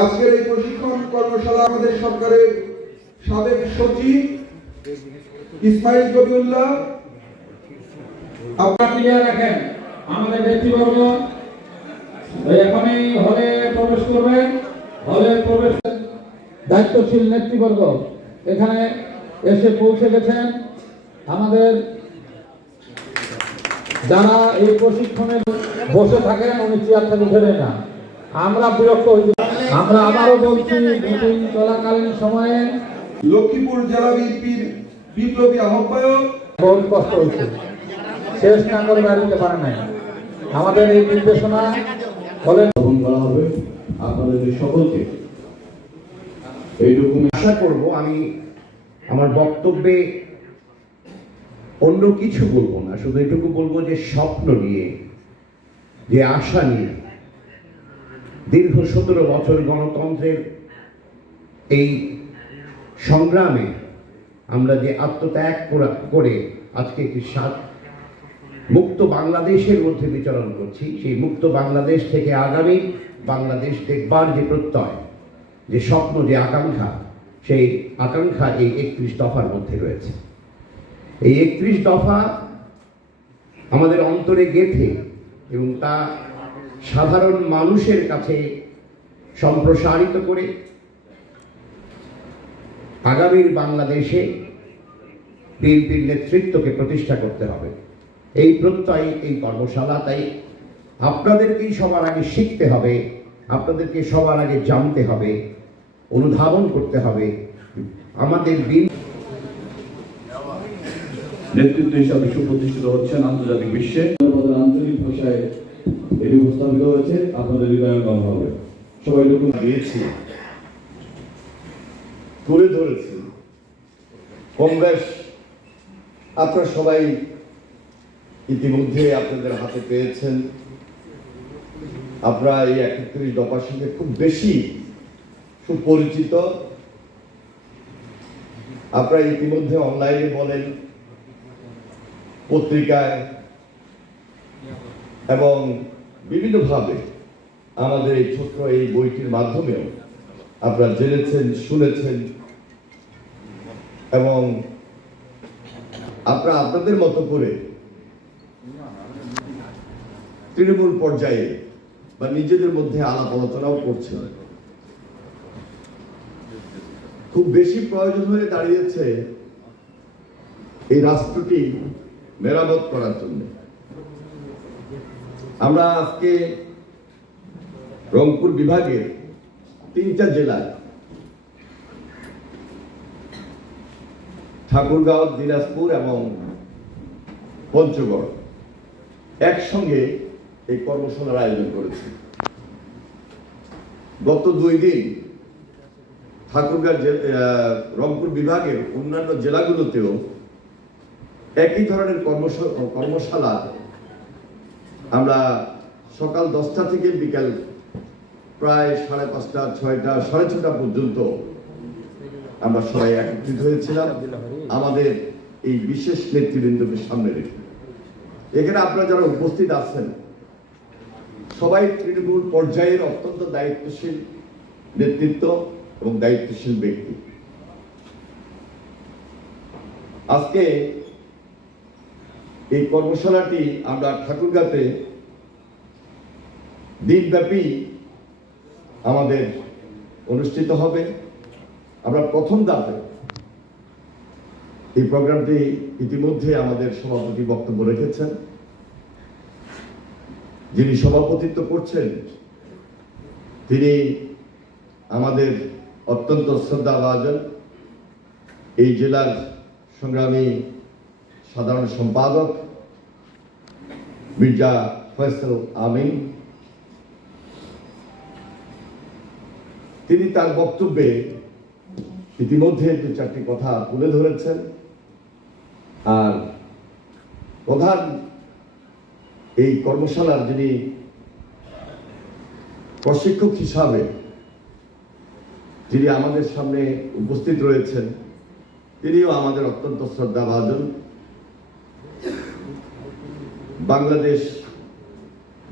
আজকের এই প্রশিক্ষণ কর্মশালা আমাদের সরকারের সাবেক সচিব ইসমাইল কবিউল্লাহ আপনারা ক্লিয়ার রাখেন, আমাদের ব্যক্তিবর্গ এখনই হলে প্রবেশ করবেন, হলে প্রবেশ দায়িত্বশীল নেতৃবর্গ, এখানে এসে পৌঁছে গেছেন। আমাদের যারা এই প্রশিক্ষণে বসে থাকেন, উনি চেয়ার থেকে না। আমরা বিরক্ত হয়েছি আমরা আবারও বলছি মিটিং চলাকালীন সময়ে লক্ষ্মীপুর জেলা বিএনপির বিপ্লবী আহ্বায়ক বহুত কষ্ট হয়েছে। শেষ না করে বেরোতে পারে নাই। আমাদের এই নির্দেশনা হলে গ্রহণ করা হবে আপনাদের সকলকে। এইটুকু আশা করব আমি আমার বক্তব্যে অন্য কিছু বলব না। শুধু এটুকু বলব যে স্বপ্ন নিয়ে যে আশা নিয়ে দীর্ঘ সতেরো বছর গণতন্ত্রের এই সংগ্রামে আমরা যে আত্মত্যাগ করে আজকে একটি সাত মুক্ত বাংলাদেশের মধ্যে বিচরণ করছি, সেই মুক্ত বাংলাদেশ থেকে আগামী বাংলাদেশ দেখবার যে প্রত্যয়, যে স্বপ্ন, যে আকাঙ্ক্ষা, সেই আকাঙ্ক্ষা এই একত্রিশ দফার মধ্যে রয়েছে। এই একত্রিশ দফা আমাদের অন্তরে গেথে এবং তা সাধারণ মানুষের কাছে সম্প্রসারিত করে আগামীর বাংলাদেশে বিএনপির নেতৃত্বকে প্রতিষ্ঠা করতে হবে। এই প্রত্যয় এই কর্মশালা তাই আপনাদেরকেই সবার আগে শিখতে হবে আপনাদেরকে সবার আগে জানতে হবে অনুধাবন করতে হবে। আমাদের বিন নেতৃত্ব হিসাবে সুপ্রতিষ্ঠিত হচ্ছেন আন্তর্জাতিক বিশ্বে। আঞ্চলিক ভাষায় এটি উপস্থাপিত হয়েছে, আপনাদের হৃদয়ঙ্গম হবে। সবাই দেখুন। দিয়েছি। তুলে ধরেছি। বেশ আপনারা সবাই ইতিমধ্যে আপনাদের হাতে পেয়েছেন। আপনারা এই একত্রিশ দফার সঙ্গে খুব বেশি সুপরিচিত। আপনারা ইতিমধ্যে অনলাইনে বলেন, পত্রিকায় এবং বিভিন্নভাবে আমাদের এই ছোট্ট এই বইটির মাধ্যমেও আপনারা জেনেছেন, শুনেছেন এবং আপনারা আপনাদের মতো করে তৃণমূল পর্যায়ে বা নিজেদের মধ্যে আলাপ আলোচনাও করছেন। খুব বেশি প্রয়োজন হয়ে দাঁড়িয়েছে এই রাষ্ট্রটি মেরামত করার জন্য। আমরা আজকে রংপুর বিভাগের তিনটা জেলায় ঠাকুরগাঁও, দিনাজপুর এবং পঞ্চগড় একসঙ্গে এই কর্মশালার আয়োজন করেছি। গত দুই দিন ঠাকুরগাঁও জে- রংপুর বিভাগের অন্যান্য জেলাগুলোতেও একই ধরনের কর্মশ- কর্মশালা আমরা সকাল দশটা থেকে বিকাল প্রায় সাড়ে পাঁচটা, ছয়টা, সাড়ে ছটা পর্যন্ত আমরা সবাই একত্রিত হয়েছিলাম। আমাদের এই বিশেষ নেতৃবৃন্দকে সামনে রেখে। এখানে আপনারা যারা উপস্থিত আছেন, সবাই তৃণমূল পর্যায়ের অত্যন্ত দায়িত্বশীল নেতৃত্ব এবং দায়িত্বশীল ব্যক্তি। আজকে এই কর্মশালাটি আমরা ঠাকুরগাঁতে দিনব্যাপী আমাদের অনুষ্ঠিত হবে। আমরা প্রথম ধাপে এই প্রোগ্রামটি ইতিমধ্যে আমাদের সভাপতি বক্তব্য রেখেছেন। যিনি সভাপতিত্ব করছেন, তিনি আমাদের অত্যন্ত শ্রদ্ধা শ্রদ্ধাভাজন। এই জেলার সংগ্রামী সাধারণ সম্পাদক মির্জা ফয়সাল আমিন। তিনি তার বক্তব্যে ইতিমধ্যে দু চারটি কথা তুলে ধরেছেন। আর প্রধান এই কর্মশালার যিনি প্রশিক্ষক হিসাবে যিনি আমাদের সামনে উপস্থিত রয়েছেন, তিনিও আমাদের অত্যন্ত শ্রদ্ধাভাজন। বাংলাদেশ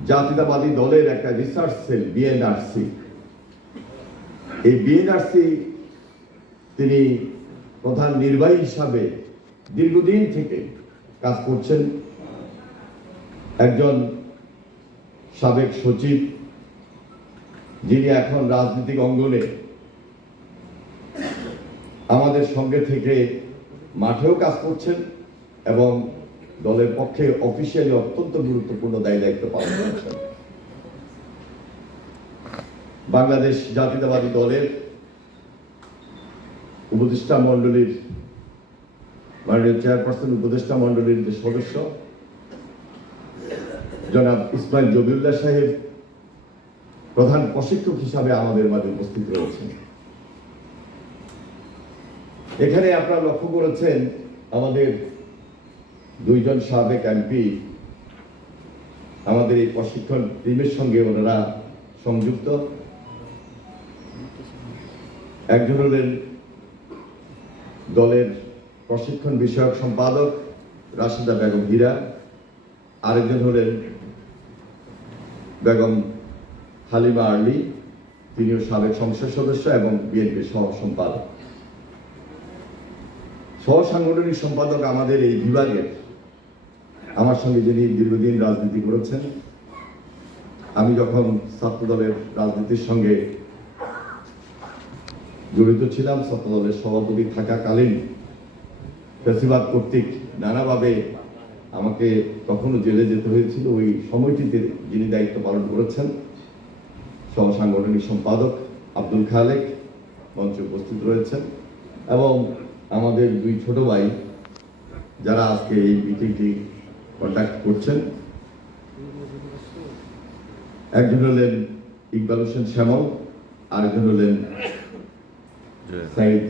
জাতীয়তাবাদী দলের একটা রিসার্চ সেল বিএনআরসি এই বিএনআরসি তিনি প্রধান নির্বাহী হিসাবে দীর্ঘদিন থেকে কাজ করছেন। একজন সাবেক সচিব, যিনি এখন রাজনৈতিক অঙ্গনে আমাদের সঙ্গে থেকে মাঠেও কাজ করছেন এবং দলের পক্ষে অফিসিয়ালি অত্যন্ত গুরুত্বপূর্ণ দায় দায়িত্ব পালন করছেন। বাংলাদেশ জাতীয়তাবাদী দলের উপদেষ্টা মণ্ডলীর, মাননীয় চেয়ারপারসন উপদেষ্টা মণ্ডলীর যে সদস্য, জনাব ইসমাইল জবিউল্লাহ সাহেব প্রধান প্রশিক্ষক হিসাবে আমাদের মাঝে উপস্থিত রয়েছেন। এখানে আপনারা লক্ষ্য করেছেন আমাদের দুইজন সাবেক এমপি, আমাদের এই প্রশিক্ষণ টিমের সঙ্গে ওনারা সংযুক্ত। একজন হলেন দলের প্রশিক্ষণ বিষয়ক সম্পাদক রাশিদা বেগম হীরা, আরেকজন হলেন বেগম হালিমা আর্লি, তিনিও সাবেক সংসদ সদস্য এবং বিএনপির সহ সম্পাদক। সহ সাংগঠনিক সম্পাদক আমাদের এই বিভাগের আমার সঙ্গে যিনি দীর্ঘদিন রাজনীতি করেছেন, আমি যখন ছাত্র দলের রাজনীতির সঙ্গে জড়িত ছিলাম ছাত্র দলের সভাপতি থাকাকালীন ফেসিবাদ কর্তৃক নানাভাবে আমাকে তখনও জেলে যেতে হয়েছিল। ওই সময়টিতে যিনি দায়িত্ব পালন করেছেন সহ সাংগঠনিক সম্পাদক আব্দুল খালেক মঞ্চে উপস্থিত রয়েছেন এবং আমাদের দুই ছোট ভাই, যারা আজকে এই মিটিংটি কন্ডাক্ট করছেন। একজন হলেন ইকবাল হোসেন শ্যামল আরেকজন হলেন সাইদ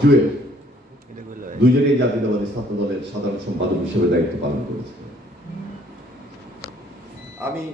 জুয়েল। দুজনেই জাতীয়তাবাদী ছাত্র দলের সাধারণ সম্পাদক হিসেবে দায়িত্ব পালন করেছে আমি